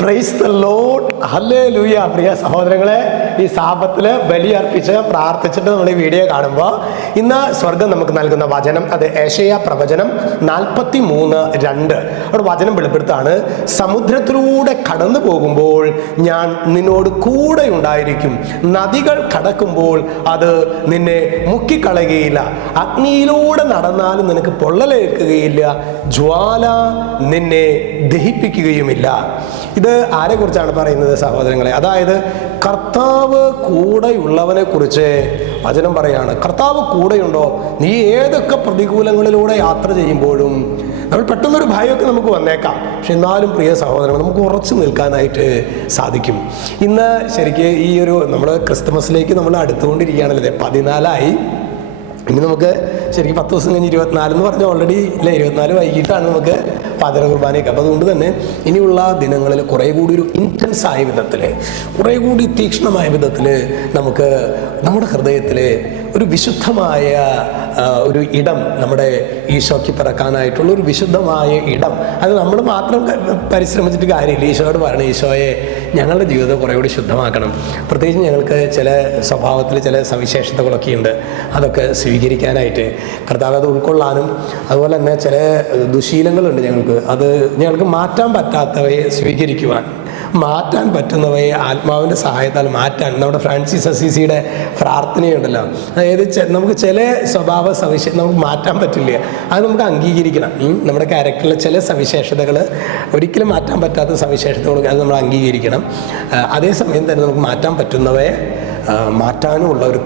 Price the lord, hallelujah. പ്രിയ സഹോദരങ്ങളെ, ഈ സാബത്തില് ബലിയർപ്പിച്ച് പ്രാർത്ഥിച്ചിട്ട് നമ്മൾ ഈ വീഡിയോ കാണുമ്പോൾ ഇന്ന് സ്വർഗം നമുക്ക് നൽകുന്ന വചനം, അത് യെശയ്യാ പ്രവചനം 43:2. അവിടെ വചനം വെളിപ്പെടുത്താണ്: സമുദ്രത്തിലൂടെ കടന്നു പോകുമ്പോൾ ഞാൻ നിന്നോട് കൂടെ ഉണ്ടായിരിക്കും, നദികൾ കടക്കുമ്പോൾ അത് നിന്നെ മുക്കിക്കളയുകയില്ല, അഗ്നിയിലൂടെ നടന്നാലും നിനക്ക് പൊള്ളലേൽക്കുകയില്ല, ജ്വാല നിന്നെ ദഹിപ്പിക്കുകയുമില്ല. ഇത് ആരെ കുറിച്ചാണ് പറയുന്നത് സഹോദരങ്ങളെ? അതായത് കർത്താവ് കൂടെയുള്ളവനെ കുറിച്ച് വചനം പറയാണ്. കർത്താവ് കൂടെയുണ്ടോ? നീ ഏതൊക്കെ പ്രതികൂലങ്ങളിലൂടെ യാത്ര ചെയ്യുമ്പോഴും നമ്മൾ പെട്ടെന്നൊരു ഭയമൊക്കെ നമുക്ക് വന്നേക്കാം, പക്ഷെ എന്നാലും പ്രിയ സഹോദരങ്ങൾ, നമുക്ക് ഉറച്ചു നിൽക്കാനായിട്ട് സാധിക്കും. ഇന്ന് ശരിക്ക് ഈ ഒരു നമ്മൾ ക്രിസ്തുമസിലേക്ക് നമ്മൾ അടുത്തുകൊണ്ടിരിക്കുകയാണല്ലേ. 14 ഇനി നമുക്ക് ശരിക്കും 10 ദിവസം കഴിഞ്ഞ് 24 എന്ന് പറഞ്ഞാൽ ഓൾറെഡി ഇല്ല, 24 വൈകിട്ടാണ് നമുക്ക് പാതിര കുർബാനയൊക്കെ. അപ്പോൾ അതുകൊണ്ട് തന്നെ ഇനിയുള്ള ദിനങ്ങളിൽ കുറേ കൂടി ഒരു ഇൻറ്റൻസ് ആയ വിധത്തിൽ, കുറേ കൂടി തീക്ഷ്ണമായ വിധത്തിൽ നമുക്ക് നമ്മുടെ ഹൃദയത്തിൽ ഒരു വിശുദ്ധമായ ഒരു ഇടം, നമ്മുടെ ഈശോയ്ക്ക് പിറക്കാനായിട്ടുള്ള ഒരു വിശുദ്ധമായ ഇടം, അത് നമ്മൾ മാത്രം പരിശ്രമിച്ചിട്ട് കാര്യമില്ല. ഈശോയോട് പറയണം, ഈശോയെ ഞങ്ങളുടെ ജീവിതം കുറേ കൂടി ശുദ്ധമാക്കണം. പ്രത്യേകിച്ച് ഞങ്ങൾക്ക് ചില സ്വഭാവത്തിൽ ചില സവിശേഷതകളൊക്കെ ഉണ്ട്, അതൊക്കെ സ്വീകരിക്കാനായിട്ട് കർത്താവ് അത് ഉൾക്കൊള്ളാനും, അതുപോലെ തന്നെ ചില ദുശീലങ്ങളുണ്ട് ഞങ്ങൾക്ക്, അത് ഞങ്ങൾക്ക് മാറ്റാൻ പറ്റാത്തവയെ സ്വീകരിക്കുവാൻ, മാറ്റാൻ പറ്റുന്നവയെ ആത്മാവിൻ്റെ സഹായത്താൽ മാറ്റാൻ നമ്മുടെ ഫ്രാൻസിസ് അസീസിയുടെ പ്രാർത്ഥനയുണ്ടല്ലോ. അതായത് നമുക്ക് ചില സ്വഭാവ സവിശേഷത നമുക്ക് മാറ്റാൻ പറ്റില്ല, അത് നമുക്ക് അംഗീകരിക്കണം. നമ്മുടെ ക്യാരക്ടറിലെ ചില സവിശേഷതകൾ, ഒരിക്കലും മാറ്റാൻ പറ്റാത്ത സവിശേഷതകൾ, അത് നമ്മൾ അംഗീകരിക്കണം. അതേസമയം തന്നെ നമുക്ക് മാറ്റാൻ പറ്റുന്നവയെ മാറ്റാനുമുള്ള ഒരു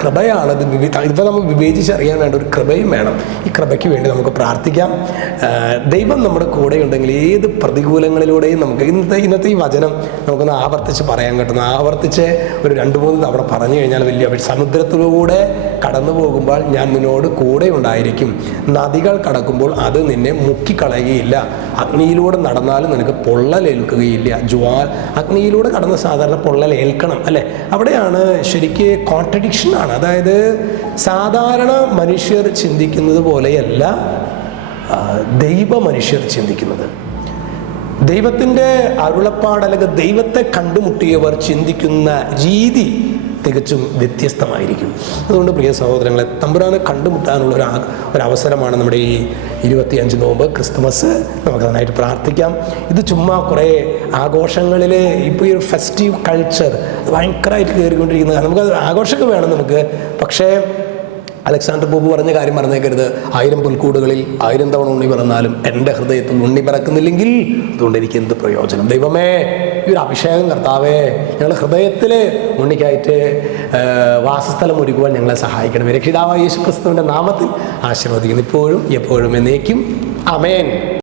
കൃപയാണ് ഇത്. ഇപ്പോൾ നമ്മൾ വിവേചിച്ചറിയാൻ വേണ്ട ഒരു കൃപയും വേണം. ഈ കൃപയ്ക്ക് വേണ്ടി നമുക്ക് പ്രാർത്ഥിക്കാം. ദൈവം നമ്മുടെ കൂടെ ഉണ്ടെങ്കിൽ ഏത് പ്രതികൂലങ്ങളിലൂടെയും നമുക്ക് ഇന്നത്തെ ഈ വചനം നമുക്കൊന്ന് ആവർത്തിച്ച് പറയാൻ കിട്ടുന്നു. ആവർത്തിച്ച് ഒരു 2-3 തവണ പറഞ്ഞു കഴിഞ്ഞാൽ വലിയ സമുദ്രത്തിലൂടെ കടന്നു പോകുമ്പോൾ ഞാൻ നിന്നോട് കൂടെ ഉണ്ടായിരിക്കും, നദികൾ കടക്കുമ്പോൾ അത് നിന്നെ മുക്കിക്കളയുകയില്ല, അഗ്നിയിലൂടെ നടന്നാലും നിനക്ക് പൊള്ളലേൽക്കുകയില്ല. അഗ്നിയിലൂടെ കടന്ന് സാധാരണ പൊള്ളലേൽക്കണം അല്ലേ? അവിടെയാണ് ശരിക്ക് കോൺട്രഡിക്ഷനാണ്. അതായത് സാധാരണ മനുഷ്യർ ചിന്തിക്കുന്നത് പോലെയല്ല ദൈവ മനുഷ്യർ ചിന്തിക്കുന്നത്. ദൈവത്തിൻ്റെ അരുളപ്പാട് അല്ലെങ്കിൽ ദൈവത്തെ കണ്ടുമുട്ടിയവർ ചിന്തിക്കുന്ന രീതി തികച്ചും വ്യത്യസ്തമായിരിക്കും. അതുകൊണ്ട് പ്രിയ സഹോദരങ്ങളെ, തമ്പുരാനെ കണ്ടുമുട്ടാനുള്ള ഒരു അവസരമാണ് നമ്മുടെ ഈ 25 നോമ്പ്, ക്രിസ്തുമസ്. നമുക്ക് നന്നായിട്ട് പ്രാർത്ഥിക്കാം. ഇത് ചുമ്മാ കുറേ ആഘോഷങ്ങളിൽ ഇപ്പോൾ ഈ ഒരു ഫെസ്റ്റീവ് കൾച്ചർ ഭയങ്കരമായിട്ട് കയറിക്കൊണ്ടിരിക്കുന്നത്. നമുക്കത് ആഘോഷമൊക്കെ വേണം നമുക്ക്, പക്ഷേ അലക്സാണ്ടർ പോപ്പ് പറഞ്ഞ കാര്യം മറന്നേക്കരുത്: 1000 പുൽക്കൂടുകളിൽ 1000 തവണ ഉണ്ണി പിറന്നാലും എൻ്റെ ഹൃദയത്തിൽ ഉണ്ണി പിറക്കുന്നില്ലെങ്കിൽ അതുകൊണ്ട് എനിക്ക് എന്ത് പ്രയോജനം? ദൈവമേ, ഈ ഒരു അഭിഷേകം കർത്താവേ, ഞങ്ങളുടെ ഹൃദയത്തിൽ ഉണ്ണിക്കായിട്ട് വാസസ്ഥലം ഒരുക്കുവാൻ ഞങ്ങളെ സഹായിക്കണമേ. രക്ഷിതാവായ യേശു ക്രിസ്തുവിൻ്റെ നാമത്തിൽ ആശീർവദിക്കുന്നു, ഇപ്പോഴും എപ്പോഴും എന്നേക്കും. ആമേൻ.